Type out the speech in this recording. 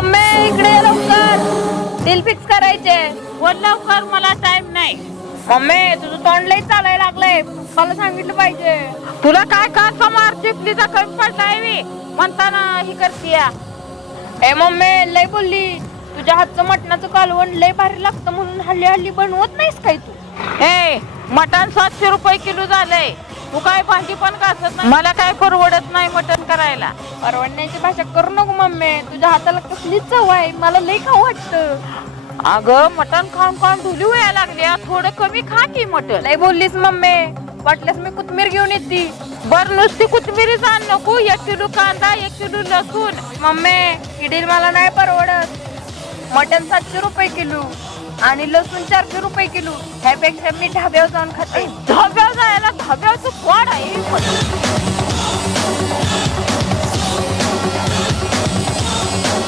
Mummy इकडे ये लवकर, डील फिक्स करायचे. बोल लवकर, मला टाइम नाही. मम्मी तुझं तोंड लई चालायला लागलंय, मला सांगितलं पाहिजे. तुला काय का मार चिपलीचा कमी पडलाय मी म्हणताना ही करतीया. ए मम्मी लई बोलली, तुझ्या हातचं मटणाचं कालवण लई भारी लागतं म्हणून हल्ली हल्ली बनवत नाहीस काय तू? ए मटण 700 रुपये किलो झालंय. तू काय भाजी पण घासत नाही, मला काय परवडत नाही मटण करायला. परवडण्याची भाषा करू नको मम्मी, तुझ्या हाताला कसली चव आहे, मला लई खाऊ वाटतं. अगं मटण खाऊन खाऊन ढुली व्हायला लागली, थोडं कमी खा की मटण. लई बोललीस मम्मी, वाटल्यास मी कोथमीर घेऊन येते. बर नुसती कोथिंबीर आण नको, 1 किलो कांदा 1 किलो लसूण. मम्मी ही डील मला नाही परवडत. मटन 700 रुपये किलो आणि लसूण 400 रुपये किलो, ह्यापेक्षा मी ढाब्यावर जाऊन खाते. धाब्यावर जायला धाब्यावरचं कोण आहे?